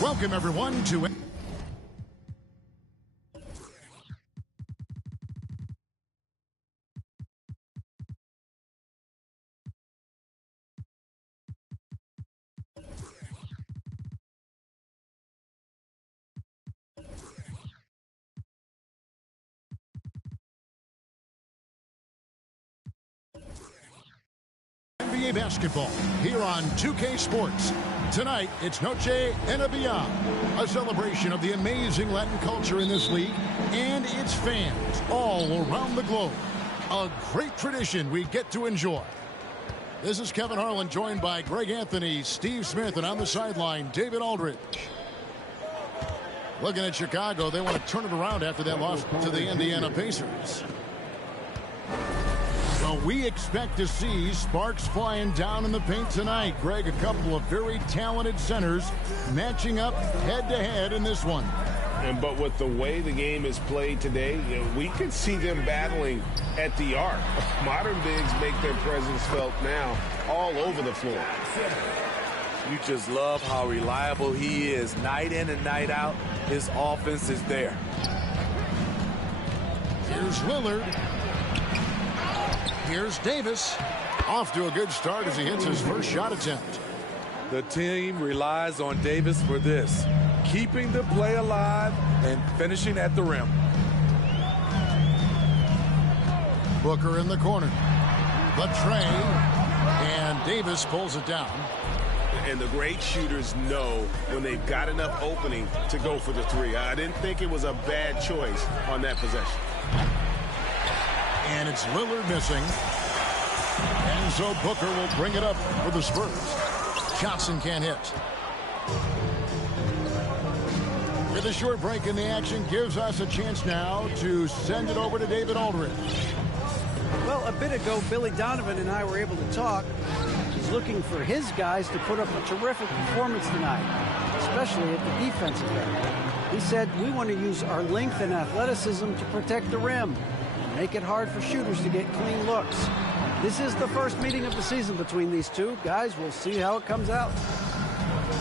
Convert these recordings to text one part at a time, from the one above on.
Welcome, everyone, to NBA basketball here on 2K Sports. Tonight, it's Noche Enabia, a celebration of the amazing Latin culture in this league and its fans all around the globe. A great tradition we get to enjoy. This is Kevin Harlan, joined by Greg Anthony, Steve Smith, and on the sideline, David Aldridge. Looking at Chicago, they want to turn it around after that loss to the Indiana Pacers. Well, we expect to see sparks flying down in the paint tonight. Greg, a couple of very talented centers matching up head-to-head in this one. But with the way the game is played today, we could see them battling at the arc. Modern bigs make their presence felt now all over the floor. You just love how reliable he is. Night in and night out, his offense is there. Here's Lillard. Here's Davis. Off to a good start as he hits his first shot attempt. The team relies on Davis for this, keeping the play alive and finishing at the rim. Booker in the corner. The tray. And Davis pulls it down. And the great shooters know when they've got enough opening to go for the three. I didn't think it was a bad choice on that possession. And it's Lillard missing. And so Booker will bring it up for the Spurs. Johnson can't hit. With a short break in the action, gives us a chance now to send it over to David Aldridge. Well, a bit ago, Billy Donovan and I were able to talk. He's looking for his guys to put up a terrific performance tonight, especially at the defensive end. He said, we want to use our length and athleticism to protect the rim. Make it hard for shooters to get clean looks. This is the first meeting of the season between these two. Guys, we'll see how it comes out.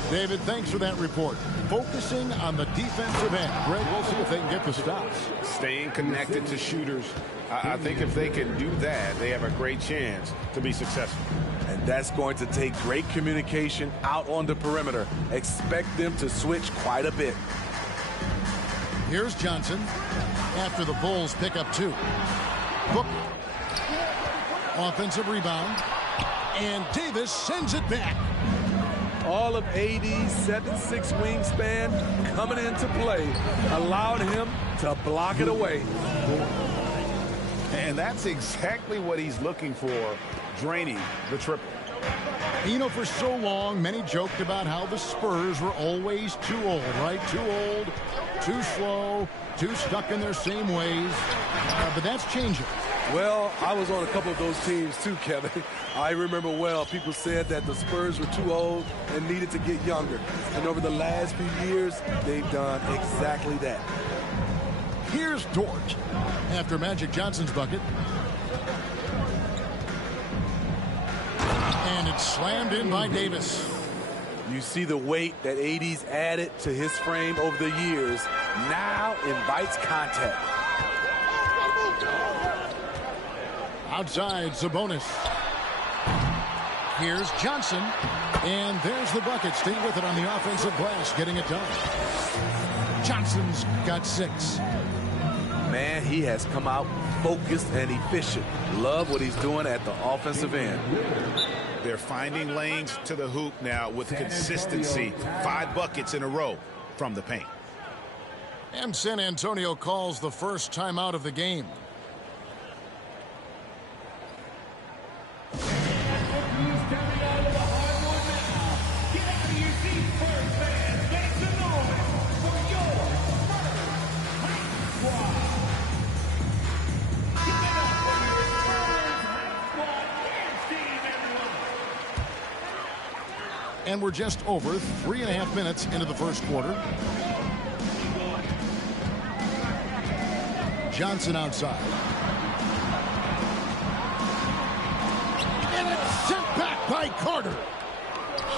David, thanks for that report. Focusing on the defensive end. Greg, we'll see if they can get the stops. Staying connected to shooters. I think if they can do that, they have a great chance to be successful. And that's going to take great communication out on the perimeter. Expect them to switch quite a bit. Here's Johnson after the Bulls pick up two. Booker. Offensive rebound. And Davis sends it back. All of AD's 7'6" wingspan coming into play allowed him to block it away. And that's exactly what he's looking for, draining the triple. You know, for so long, many joked about how the Spurs were always too old, right? Too old, too slow, too stuck in their same ways. But that's changing. Well, I was on a couple of those teams too, Kevin. I remember well, people said that the Spurs were too old and needed to get younger. And over the last few years, they've done exactly that. Here's Dort after Magic Johnson's bucket. And it's slammed in by Davis. You see the weight that AD's added to his frame over the years now invites contact. Outside, Sabonis. Here's Johnson. And there's the bucket. Stay with it on the offensive glass, getting it done. Johnson's got 6. Man, he has come out focused and efficient. Love what he's doing at the offensive end. They're finding lanes to the hoop now with consistency. 5 buckets in a row from the paint. And San Antonio calls the first timeout of the game. And we're just over 3.5 minutes into the first quarter. Johnson outside. And it's sent back by Carter.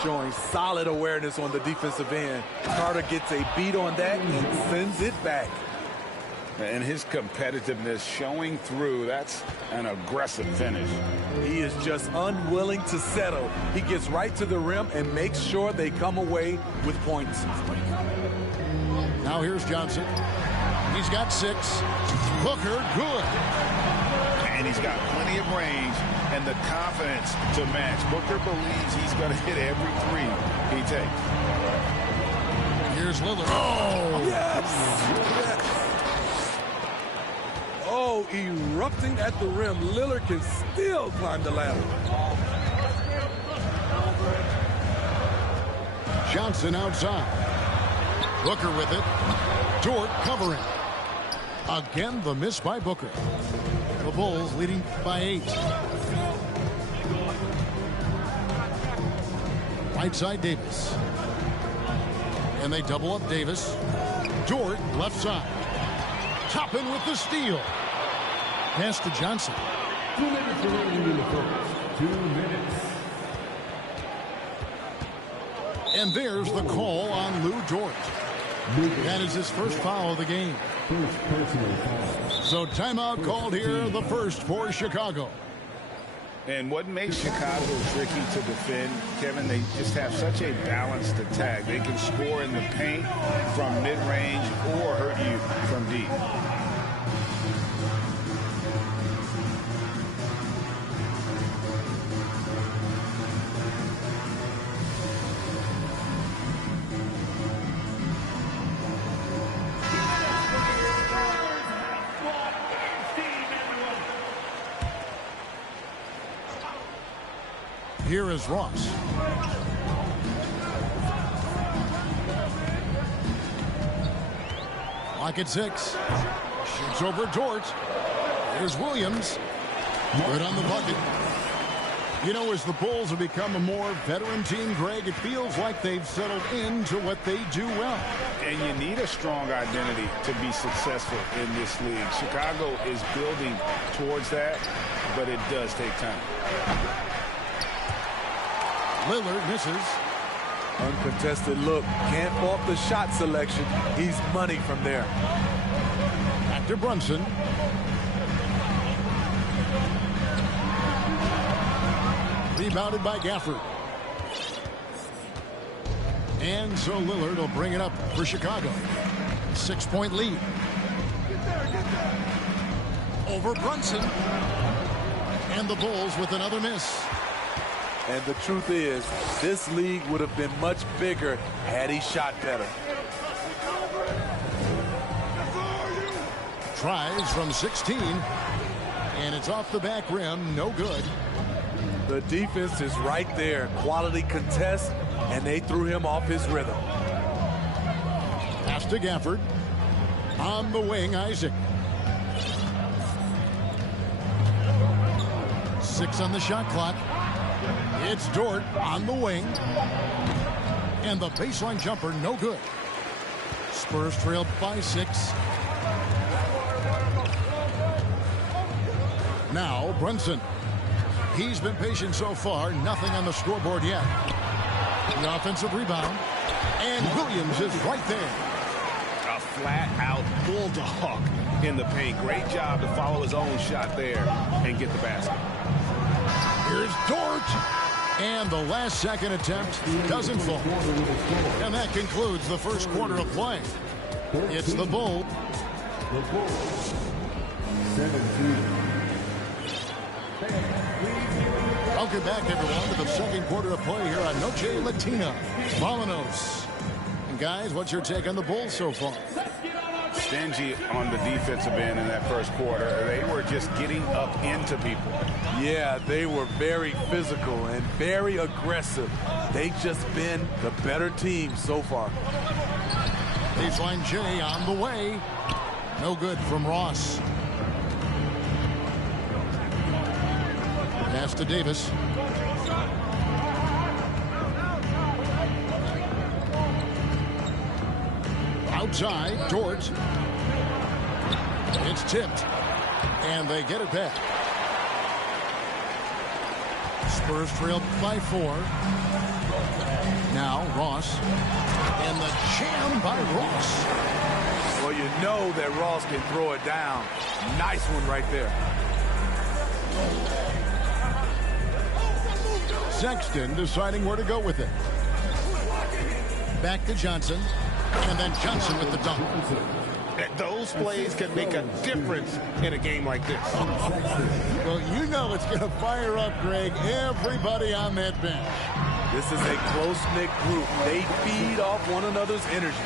showing solid awareness on the defensive end. Carter gets a beat on that and sends it back. And his competitiveness showing through. That's an aggressive finish. He is just unwilling to settle. He gets right to the rim and makes sure they come away with points. Now here's Johnson. He's got 6. Booker, good. And he's got plenty of range and the confidence to match. Booker believes he's going to hit every 3 he takes. Here's Lillard. Oh, yes! Oh, erupting at the rim. Lillard can still climb the ladder. Johnson outside. Booker with it. Dort covering. Again, the miss by Booker. The Bulls leading by 8. Right side Davis. And they double up Davis. Dort left side. Toppin with the steal. Pass to Johnson. 2 minutes remaining in the first. 2 minutes. And there's the call on Lou Dort. That is his first foul of the game. First personal foul. So timeout called here, the first for Chicago. And what makes Chicago tricky to defend, Kevin, they just have such a balanced attack. They can score in the paint from mid-range or hurt you from deep. Here is Ross. Lock at 6. Shoots over Dort. Here's Williams. Good on the bucket. You know, as the Bulls have become a more veteran team, Greg, it feels like they've settled into what they do well. And you need a strong identity to be successful in this league. Chicago is building towards that, but it does take time. Lillard misses. Uncontested look. Can't fault the shot selection. He's money from there. Back to Brunson. Rebounded by Gafford. And so Lillard will bring it up for Chicago. 6-point lead. Over Brunson. And the Bulls with another miss. And the truth is, this league would have been much bigger had he shot better. Tries from 16. And it's off the back rim. No good. The defense is right there. Quality contest, and they threw him off his rhythm. Pass to Gafford. On the wing, Isaac. 6 on the shot clock. It's Dort on the wing. And the baseline jumper, no good. Spurs trail by 6. Now Brunson. He's been patient so far. Nothing on the scoreboard yet. The offensive rebound. And Williams is right there. A flat-out bulldog in the paint. Great job to follow his own shot there and get the basket. Here's Dort. And the last second attempt doesn't fall. And that concludes the first quarter of play. It's the Bulls. 17. Welcome back, everyone, to the second quarter of play here on Noche Latina. Vamanos. And guys, what's your take on the Bulls so far? Stingy on the defensive end in that first quarter. They were just getting up into people. Yeah, they were very physical and very aggressive. They've just been the better team so far. Baseline J on the way. No good from Ross. Pass to Davis. Outside, Dort. It's tipped. And they get it back. Spurs trailed by 4. Now Ross. And the jam by Ross. Well, you know that Ross can throw it down. Nice one right there. Sexton deciding where to go with it. Back to Johnson. And then Johnson with the dunk. Those plays can make a difference in a game like this. Well, you know it's going to fire up, Greg, everybody on that bench. This is a close-knit group. They feed off one another's energy.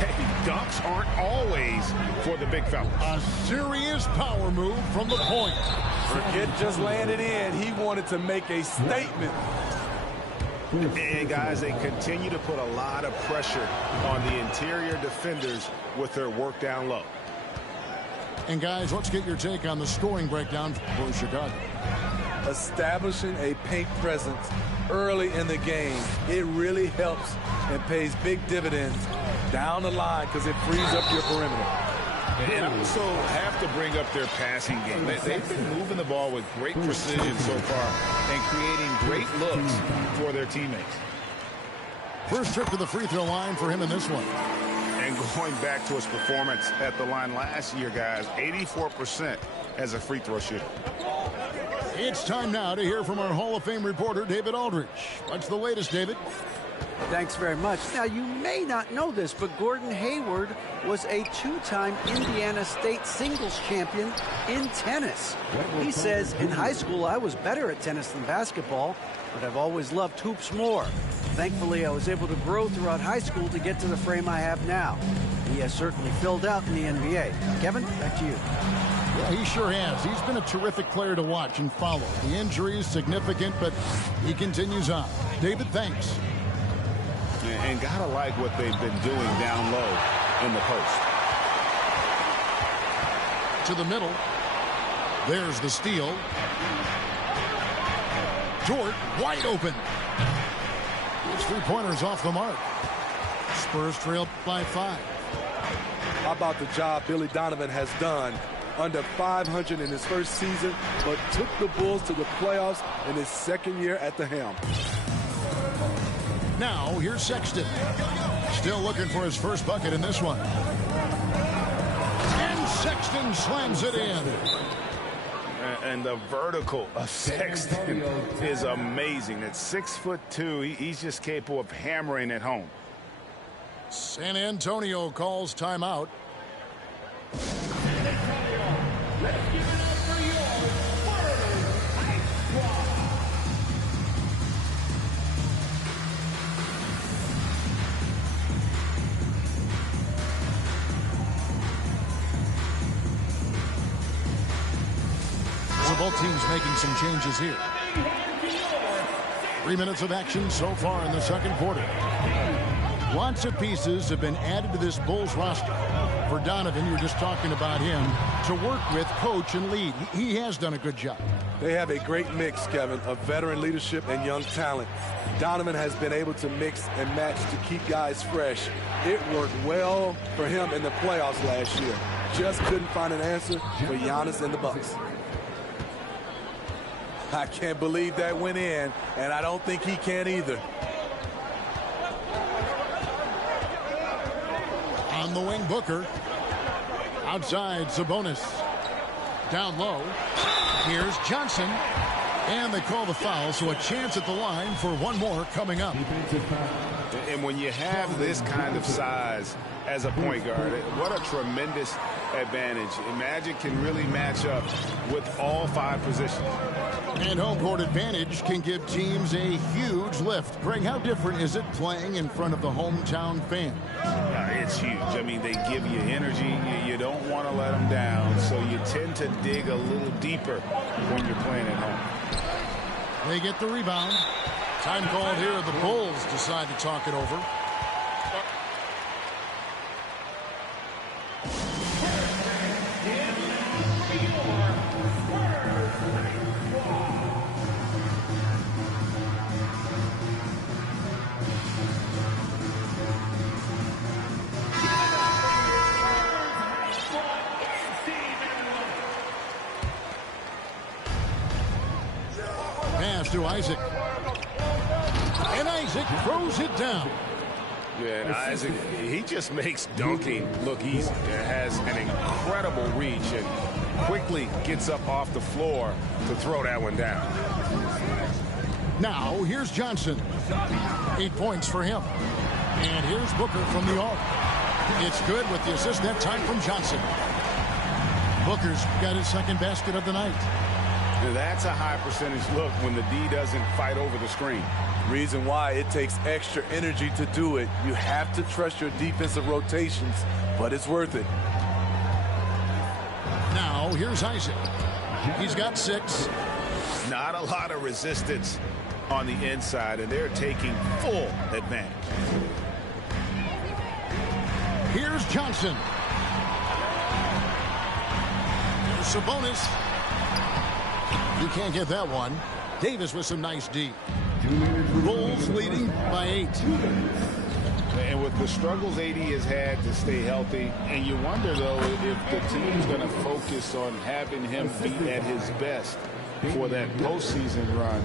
Hey, dunks aren't always for the big fellas. A serious power move from the point. Forget just laying it in. He wanted to make a statement. And guys, they continue to put a lot of pressure on the interior defenders with their work down low. And guys, let's get your take on the scoring breakdown for Chicago. Establishing a paint presence early in the game, it really helps and pays big dividends down the line because it frees up your perimeter. And also have to bring up their passing game. They've been moving the ball with great precision so far and creating great looks for their teammates. First trip to the free throw line for him in this one. And going back to his performance at the line last year, guys, 84% as a free throw shooter. It's time now to hear from our Hall of Fame reporter, David Aldridge. What's the latest, David? Thanks very much. Now, you may not know this, but Gordon Hayward was a 2-time Indiana State singles champion in tennis. He says, in high school, I was better at tennis than basketball, but I've always loved hoops more. Thankfully, I was able to grow throughout high school to get to the frame I have now. He has certainly filled out in the NBA. Kevin, back to you. Yeah, he sure has. He's been a terrific player to watch and follow. The injury is significant, but he continues on. David, thanks. And gotta like what they've been doing down low in the post. To the middle. There's the steal. Dort wide open. His three-pointers off the mark. Spurs trailed by 5. How about the job Billy Donovan has done? Under 500 in his first season, but took the Bulls to the playoffs in his second year at the helm. Now, here's Sexton. Still looking for his first bucket in this one. And Sexton slams it in. And the vertical of Sexton is amazing. At 6'2", he's just capable of hammering it home. San Antonio calls timeout. Let's give it up for your Ice Squad. So both teams making some changes here. 3 minutes of action so far in the second quarter. Lots of pieces have been added to this Bulls roster. For Donovan, you were just talking about him, to work with, coach, and lead. He has done a good job. They have a great mix, Kevin, of veteran leadership and young talent. Donovan has been able to mix and match to keep guys fresh. It worked well for him in the playoffs last year. Just couldn't find an answer for Giannis and the Bucks. I can't believe that went in, and I don't think he can either. On the wing, Booker. Outside, Sabonis. Down low. Here's Johnson. And they call the foul, so a chance at the line for one more coming up. And when you have this kind of size as a point guard, what a tremendous advantage. Magic can really match up with all 5 positions. And home court advantage can give teams a huge lift. Greg, how different is it playing in front of the hometown fans? It's huge. I mean, they give you energy. You don't want to let them down, so you tend to dig a little deeper when you're playing at home. They get the rebound. Time called here. The Bulls decide to talk it over. to Isaac. And Isaac throws it down. Yeah, and Isaac, he just makes dunking look easy. Has an incredible reach and quickly gets up off the floor to throw that one down. Now, here's Johnson. 8 points for him. And here's Booker from the arc. It's good with the assist that time from Johnson. Booker's got his second basket of the night. That's a high percentage look when the D doesn't fight over the screen. Reason why it takes extra energy to do it. You have to trust your defensive rotations, but it's worth it. Now, here's Isaac. He's got 6. Not a lot of resistance on the inside, and they're taking full advantage. Here's Johnson. Here's Sabonis. You can't get that one. Davis with some nice D. Bulls leading by 8. And with the struggles AD has had to stay healthy, and you wonder, though, if the team's going to focus on having him be at his best for that postseason run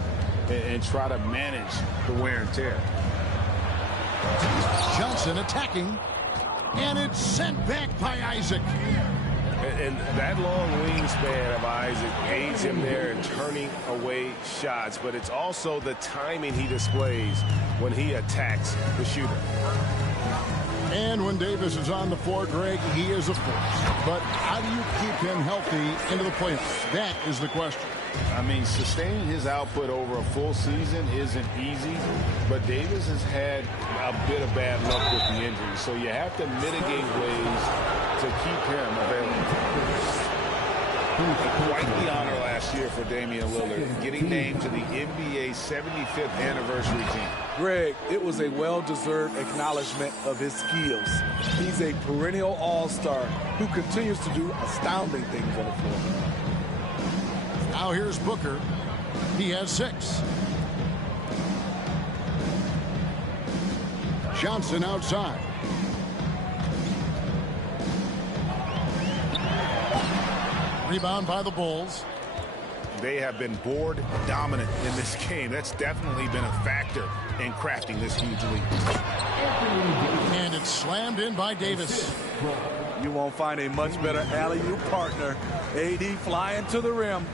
and try to manage the wear and tear. Johnson attacking, and it's sent back by Isaac. And that long wingspan of Isaac aids him there in turning away shots, but it's also the timing he displays when he attacks the shooter. And when Davis is on the floor, Greg, he is a force. But how do you keep him healthy into the playoffs? That is the question. I mean, sustaining his output over a full season isn't easy, but Davis has had a bit of bad luck with the injury, so you have to mitigate ways to keep him available. Quite the honor last year for Damian Lillard, getting named to the NBA 75th anniversary team. Greg, it was a well-deserved acknowledgement of his skills. He's a perennial all-star who continues to do astounding things on the floor. Now here's Booker. He has 6. Johnson outside. Rebound by the Bulls. They have been board dominant in this game. That's definitely been a factor in crafting this huge lead. And it's slammed in by Davis. You won't find a much better alley-oop partner. AD flying to the rim.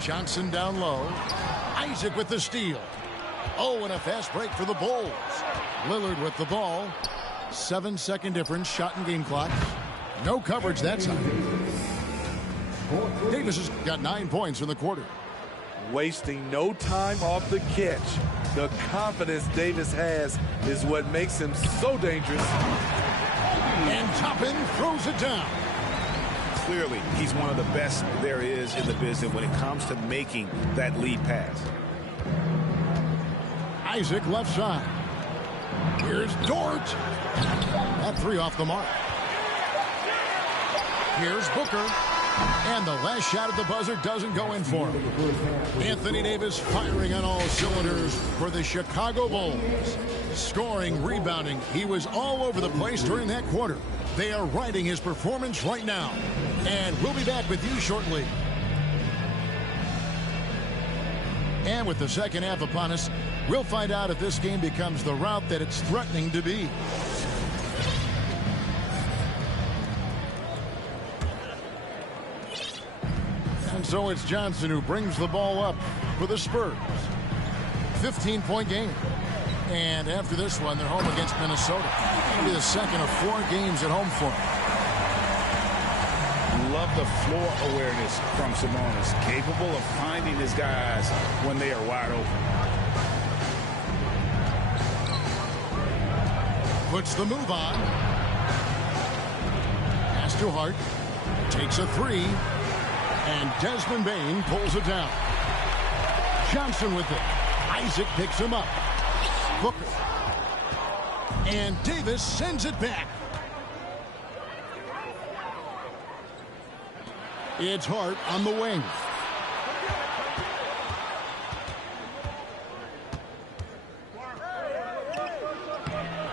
Johnson down low. Isaac with the steal. Oh, and a fast break for the Bulls. Lillard with the ball. 7-second difference, shot and game clock. No coverage that time. Davis has got 9 points in the quarter. Wasting no time off the catch. The confidence Davis has is what makes him so dangerous. And Toppin throws it down. Clearly, he's one of the best there is in the business when it comes to making that lead pass. Isaac left side. Here's Dort. That 3 off the mark. Here's Booker. And the last shot at the buzzer doesn't go in for him. Anthony Davis firing on all cylinders for the Chicago Bulls. Scoring, rebounding. He was all over the place during that quarter. They are riding his performance right now. And we'll be back with you shortly. And with the second half upon us, we'll find out if this game becomes the route that it's threatening to be. And so it's Johnson who brings the ball up for the Spurs. 15-point game. And after this one, they're home against Minnesota. It'll be the second of 4 games at home for them. Love the floor awareness from Sabonis. Capable of finding his guys when they are wide open. Puts the move on. Pass to Hart. Takes a 3. And Desmond Bane pulls it down. Johnson with it. Isaac picks him up. Booker. And Davis sends it back. It's Hart on the wing.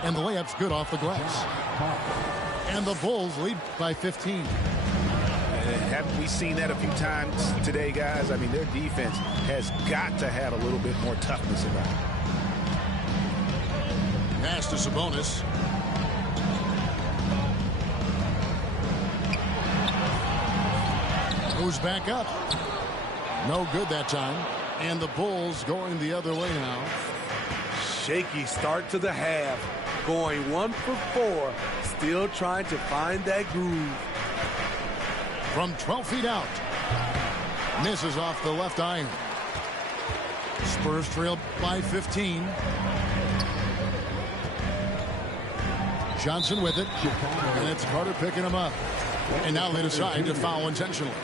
And the layup's good off the glass. And the Bulls lead by 15. Haven't we seen that a few times today, guys? I mean, their defense has got to have a little bit more toughness about it. Pass to Sabonis. Moves back up. No good that time. And the Bulls going the other way now. Shaky start to the half. Going 1 for 4. Still trying to find that groove. From 12 feet out. Misses off the left iron. Spurs trail by 15. Johnson with it. And it's Carter picking him up. And now they decide to foul intentionally.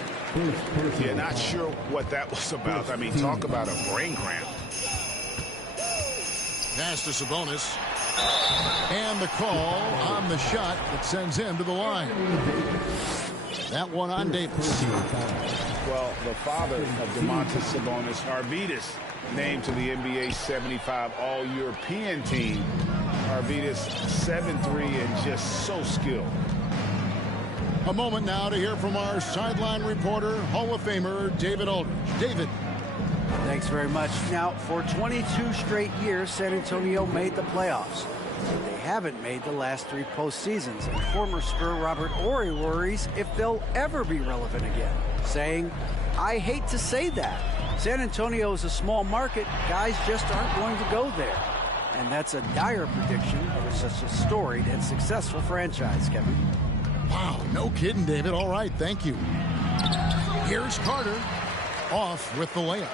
Yeah, not sure what that was about. I mean, talk about a brain cramp. Pass to Sabonis. And the call on the shot that sends him to the line. That one on Davis. Well, the father of Domantas Sabonis, Arvydas, named to the NBA 75 All-European team. Arvydas 7'3" and just so skilled. A moment now to hear from our sideline reporter, Hall of Famer David Aldridge. David. Thanks very much. Now, for 22 straight years, San Antonio made the playoffs. They haven't made the last 3 postseasons, and former Spur Robert Horry worries if they'll ever be relevant again, saying, "I hate to say that. San Antonio is a small market. Guys just aren't going to go there." And that's a dire prediction for such a storied and successful franchise, Kevin. Wow, no kidding, David. All right, thank you. Here's Carter off with the layup.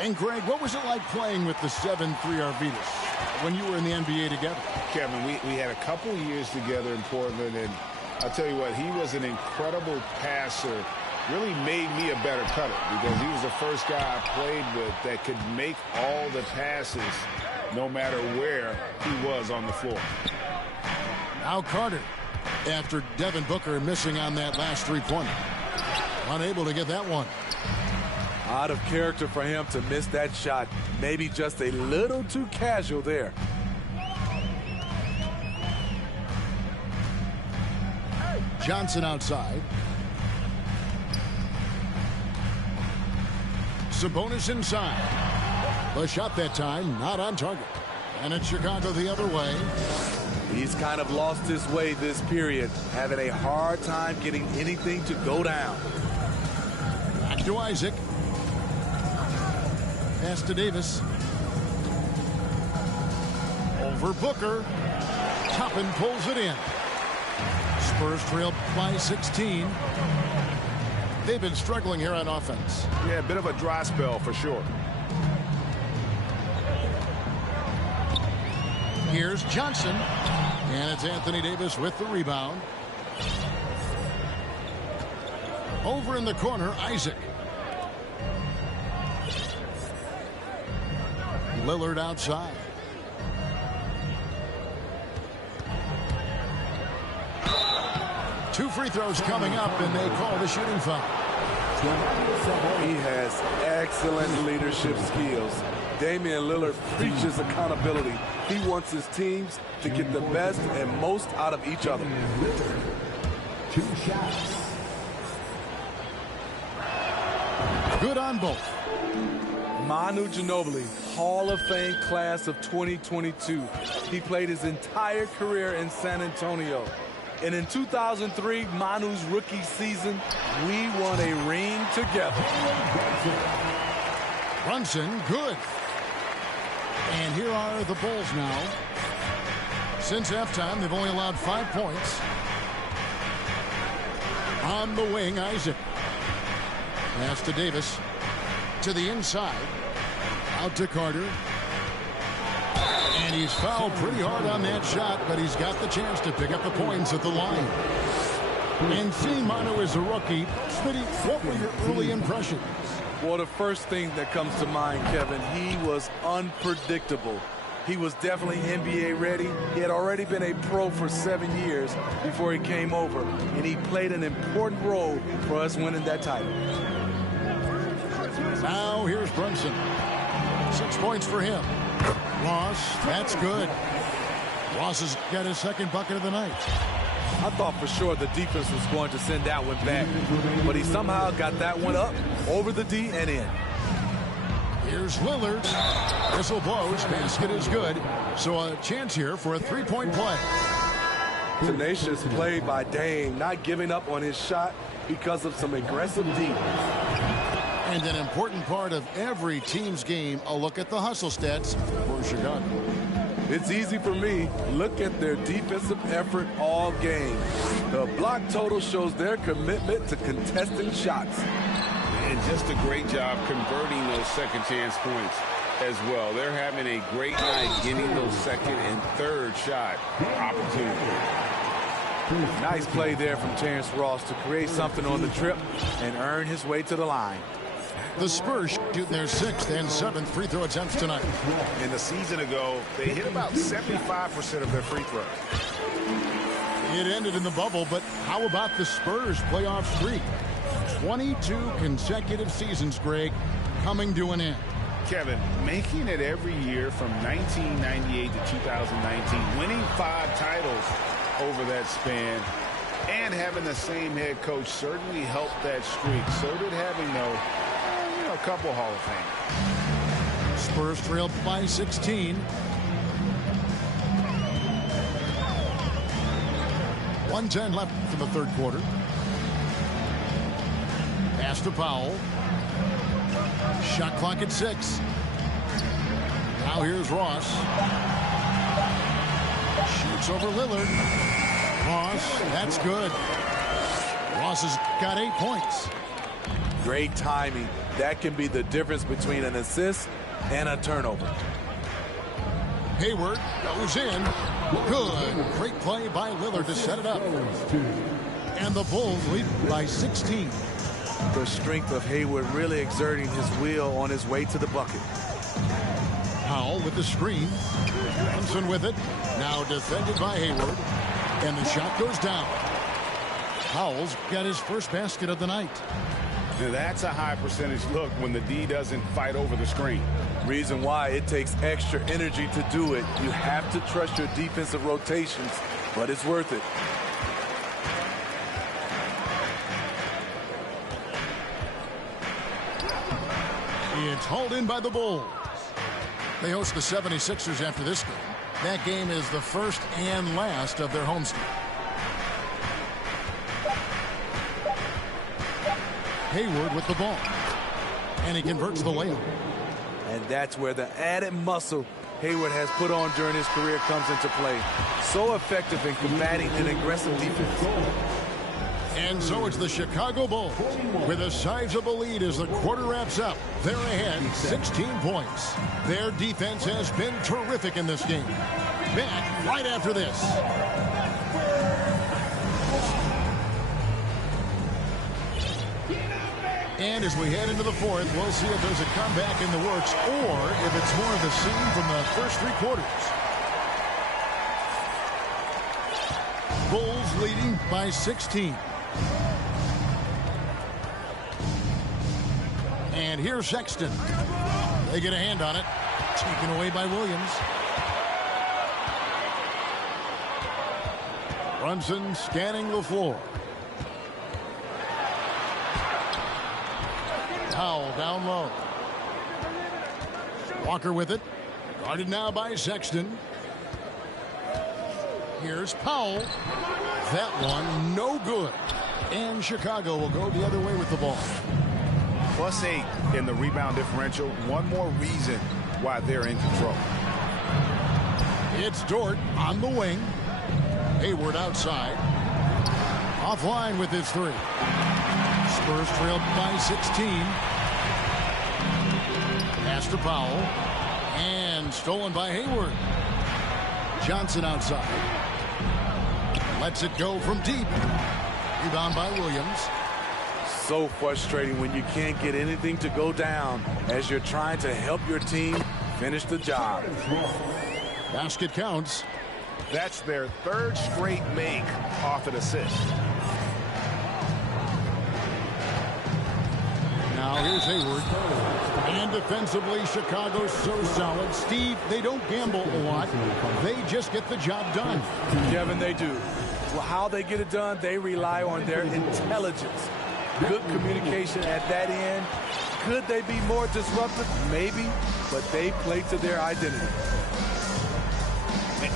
And Greg, what was it like playing with the 7'3" Arvydas when you were in the NBA together? Kevin, we had a couple years together in Portland, and I'll tell you what, he was an incredible passer. Really made me a better cutter because he was the first guy I played with that could make all the passes no matter where he was on the floor. Now Carter, after Devin Booker missing on that last three-pointer. Unable to get that one. Out of character for him to miss that shot. Maybe just a little too casual there. Johnson outside. Sabonis inside. The shot that time not on target. And it's Chicago the other way. He's kind of lost his way this period, having a hard time getting anything to go down. Back to Isaac. Pass to Davis. Over Booker. Toppin pulls it in. Spurs trail by 16. They've been struggling here on offense. Yeah, a bit of a dry spell for sure. Here's Johnson. And it's Anthony Davis with the rebound. Over in the corner, Isaac. Lillard outside. Two free throws coming up, and they call the shooting foul. He has excellent leadership skills. Damian Lillard preaches accountability. He wants his teams to get the best and most out of each other. 2 shots. Good on both. Manu Ginobili, Hall of Fame class of 2022. He played his entire career in San Antonio. And in 2003, Manu's rookie season, we won a ring together. Brunson, good. And here are the Bulls now. Since halftime, they've only allowed 5 points. On the wing, Isaac. Pass to Davis. To the inside. Out to Carter. And he's fouled pretty hard on that shot, but he's got the chance to pick up the points at the line. And seeing Manu as a rookie, Smitty, what were your early impressions? Well, the first thing that comes to mind, Kevin, he was unpredictable. He was definitely NBA ready. He had already been a pro for 7 years before he came over, and he played an important role for us winning that title. Now here's Brunson. 6 points for him. Ross, that's good. Ross has got his second bucket of the night. I thought for sure the defense was going to send that one back, but he somehow got that one up, over the D, and in. Here's Lillard. Whistle blows. Basket is good. So a chance here for a three-point play. Tenacious play by Dame, not giving up on his shot because of some aggressive D. And an important part of every team's game, a look at the hustle stats for Chicago. It's easy for me. Look at their defensive effort all game. The block total shows their commitment to contesting shots. And just a great job converting those second chance points as well. They're having a great night getting those second and third shot opportunities. Nice play there from Terrence Ross to create something on the trip and earn his way to the line. The Spurs shooting their 6th and 7th free throw attempts tonight. And a season ago, they hit about 75% of their free throws. It ended in the bubble, but how about the Spurs playoff streak? 22 consecutive seasons, Greg, coming to an end. Kevin, making it every year from 1998 to 2019, winning 5 titles over that span, and having the same head coach certainly helped that streak. So did having a couple Hall of Fame. Spurs trailed by 16. 1:10 left in the third quarter. Pass to Powell. Shot clock at 6. Now here's Ross. Shoots over Lillard. Ross, that's good. Ross has got 8 points. Great timing. That can be the difference between an assist and a turnover. Hayward goes in. Good. Great play by Lillard to set it up. And the Bulls lead by 16. The strength of Hayward really exerting his will on his way to the bucket. Powell with the screen. Brunson with it. Now defended by Hayward. And the shot goes down. Powell's got his first basket of the night. Now that's a high percentage look when the D doesn't fight over the screen. Reason why it takes extra energy to do it. You have to trust your defensive rotations, but it's worth it. It's hauled in by the Bulls. They host the 76ers after this game. That game is the first and last of their homestand. Hayward with the ball. And he converts the layup. And that's where the added muscle Hayward has put on during his career comes into play. So effective in combating an aggressive defense. And so it's the Chicago Bulls with a sizable lead as the quarter wraps up. They're ahead 16 points. Their defense has been terrific in this game. Back right after this. And as we head into the fourth, we'll see if there's a comeback in the works or if it's more of the same from the first 3 quarters. Bulls leading by 16. And here's Sexton. They get a hand on it. Taken away by Williams. Brunson scanning the floor. Powell down low. Walker with it. Guarded now by Sexton. Here's Powell. That one no good. And Chicago will go the other way with the ball. +8 in the rebound differential. One more reason why they're in control. It's Dort on the wing. Hayward outside. Offline with his 3. Spurs trailed by 16. Pass to Powell. And stolen by Hayward. Johnson outside. Lets it go from deep. Rebound by Williams. So frustrating when you can't get anything to go down as you're trying to help your team finish the job. Basket counts. That's their 3rd straight make off an assist. Now here's Hayward. And defensively, Chicago's so solid. Steve, they don't gamble a lot. They just get the job done. Kevin, they do. Well, how they get it done, they rely on their intelligence. Good communication at that end. Could they be more disruptive? Maybe, but they play to their identity.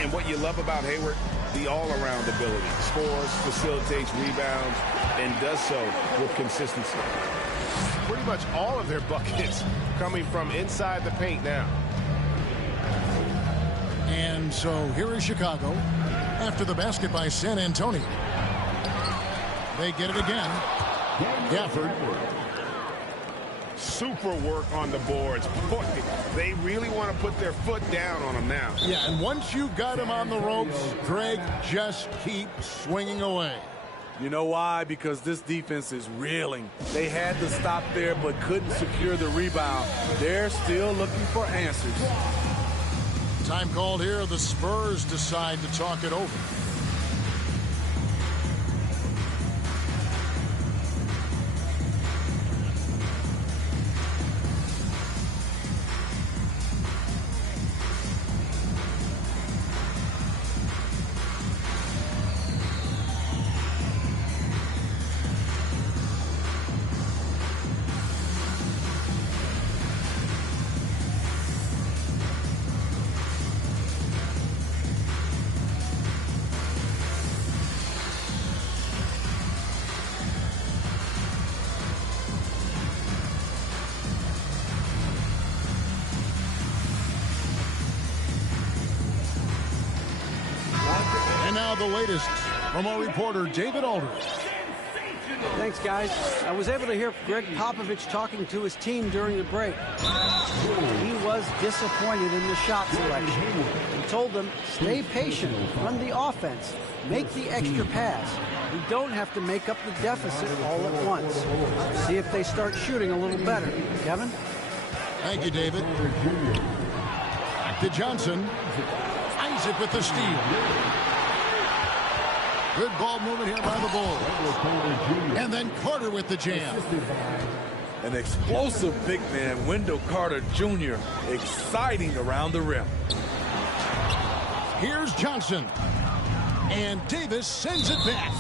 And what you love about Hayward, the all-around ability. Scores, facilitates, rebounds, and does so with consistency. Pretty much all of their buckets coming from inside the paint now. And so here is Chicago after the basket by San Antonio. They get it again. Gafford. Super work on the boards. Boy, they really want to put their foot down on them now. Yeah, and once you got him on the ropes, Greg, just keep swinging away. You know why? Because this defense is reeling. They had to stop there but couldn't secure the rebound. They're still looking for answers. Time called here. The Spurs decide to talk it over. The latest from our reporter, David Aldridge. Thanks, guys. I was able to hear Greg Popovich talking to his team during the break. He was disappointed in the shot selection. He told them, stay patient, run the offense, make the extra pass. We don't have to make up the deficit all at once. See if they start shooting a little better. Kevin? Thank you, David. Back to Johnson. Isaac with the steal. Good ball movement here by the Bulls. And then Carter with the jam. An explosive big man, Wendell Carter Jr., exciting around the rim. Here's Johnson. And Davis sends it back.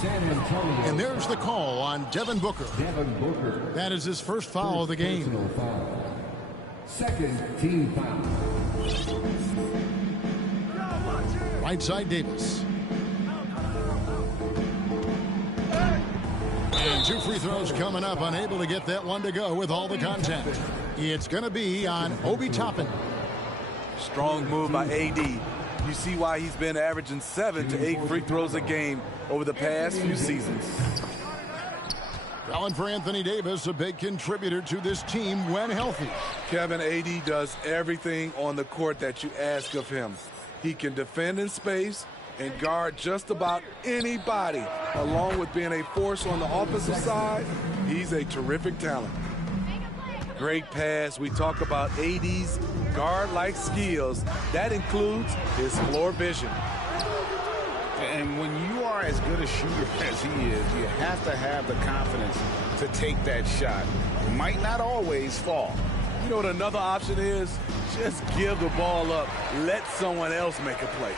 And there's the call on Devin Booker. That is his first foul of the game. Second team foul. Right side Davis. And 2 free throws coming up. Unable to get that one to go with all the contact. It's going to be on Obi Toppin. Strong move by AD. You see why he's been averaging 7 to 8 free throws a game over the past few seasons. Calling for Anthony Davis, a big contributor to this team when healthy. Kevin, AD does everything on the court that you ask of him. He can defend in space and guard just about anybody. Along with being a force on the offensive side, he's a terrific talent. Great pass. We talk about AD's guard-like skills. That includes his floor vision. And when you are as good a shooter as he is, you have to have the confidence to take that shot. It might not always fall. You know what another option is? Just give the ball up. Let someone else make a play.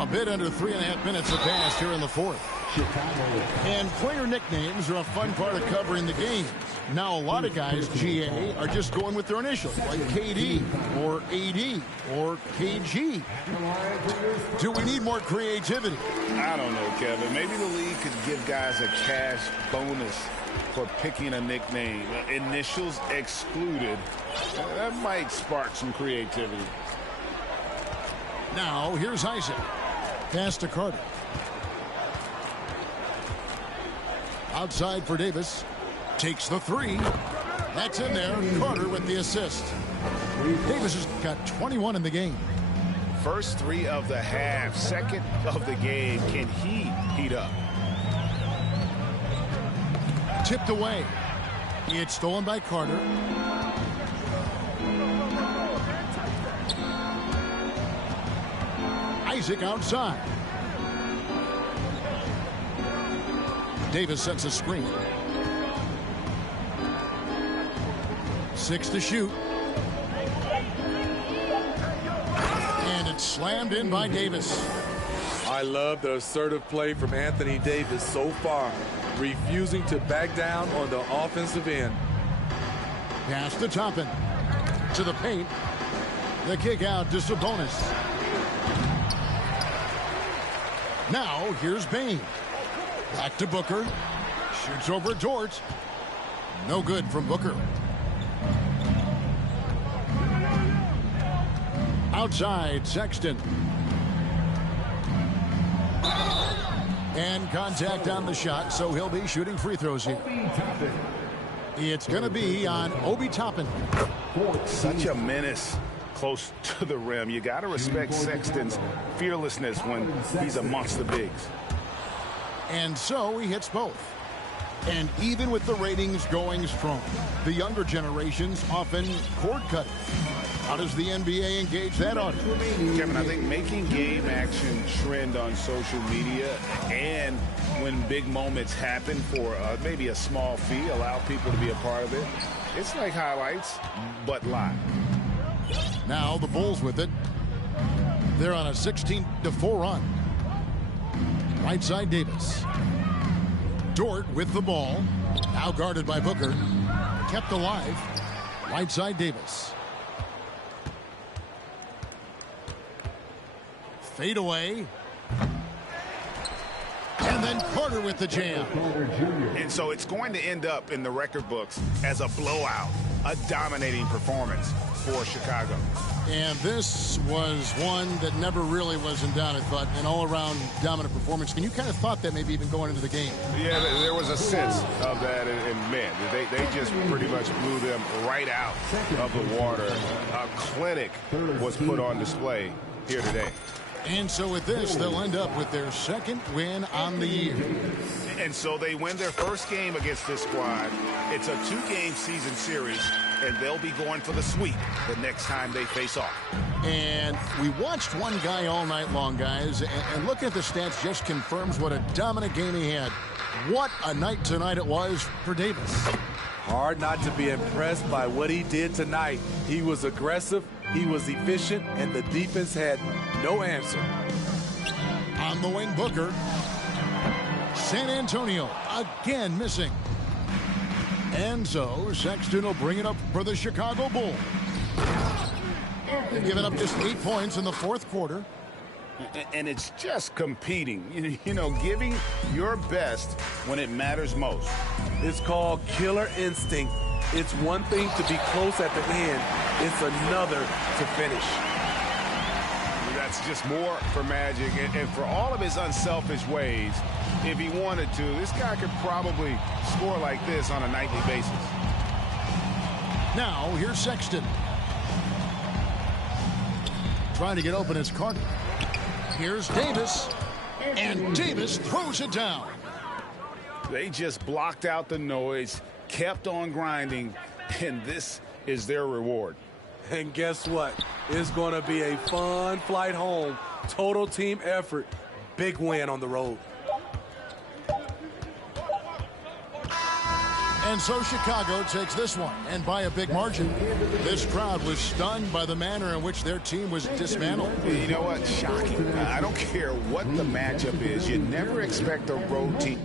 A bit under 3.5 minutes have passed here in the fourth. And player nicknames are a fun part of covering the game. Now a lot of guys, GA, are just going with their initials, like KD or AD or KG. Do we need more creativity? I don't know, Kevin. Maybe the league could give guys a cash bonus for picking a nickname. Initials excluded. That might spark some creativity. Now, here's Isaac. Pass to Carter. Outside for Davis. Takes the three. That's in there. Carter with the assist. Davis has got 21 in the game. First 3 of the half. Second of the game. Can he heat up? Tipped away. It's stolen by Carter. Isaac outside. Davis sets a screen. 6 to shoot. It's slammed in by Davis. I love the assertive play from Anthony Davis so far, refusing to back down on the offensive end. Pass to Toppin. To the paint. The kick out to Sabonis. Now here's Bane. Back to Booker. Shoots over Dort. No good from Booker. Outside, Sexton. And contact on the shot, so he'll be shooting free throws here. It's going to be on Obi Toppin. Such a menace close to the rim. You got to respect Sexton's fearlessness when he's amongst the bigs. And so he hits both. And even with the ratings going strong, the younger generations often cord cutting. How does the NBA engage that audience? Kevin, I think making game action trend on social media, and when big moments happen for maybe a small fee, allow people to be a part of it. It's like highlights, but live. Now the Bulls with it. They're on a 16-4 run. Right side Davis. Dort with the ball. Now guarded by Booker. Kept alive. Right side Davis. Fade away. And then Carter with the jam. And so it's going to end up in the record books as a blowout, a dominating performance for Chicago. And this was one that never really was in doubt, I thought, an all-around dominant performance. And you kind of thought that maybe even going into the game. Yeah, there was a sense of that, and man, they just pretty much blew them right out of the water. A clinic was put on display here today. And so with this, they'll end up with their second win on the year. And so they win their first game against this squad. It's a 2-game season series, and they'll be going for the sweep the next time they face off. And we watched one guy all night long, guys, and looking at the stats just confirms what a dominant game he had. What a night tonight it was for Davis. Hard not to be impressed by what he did tonight. He was aggressive, he was efficient, and the defense had no answer. On the wing, Booker. San Antonio again missing. And so Sexton will bring it up for the Chicago Bulls. They've given up just 8 points in the fourth quarter. And it's just competing, you know, giving your best when it matters most. It's called killer instinct. It's one thing to be close at the end. It's another to finish. That's just more for Magic. And for all of his unselfish ways, if he wanted to, this guy could probably score like this on a nightly basis. Now, here's Sexton. Trying to get open is Carter. Here's Davis. And Davis throws it down. They just blocked out the noise, kept on grinding, and this is their reward. And guess what? It's going to be a fun flight home. Total team effort. Big win on the road. And so Chicago takes this one, and by a big margin. This crowd was stunned by the manner in which their team was dismantled. You know what? Shocking. I don't care what the matchup is. You never expect a road team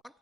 What?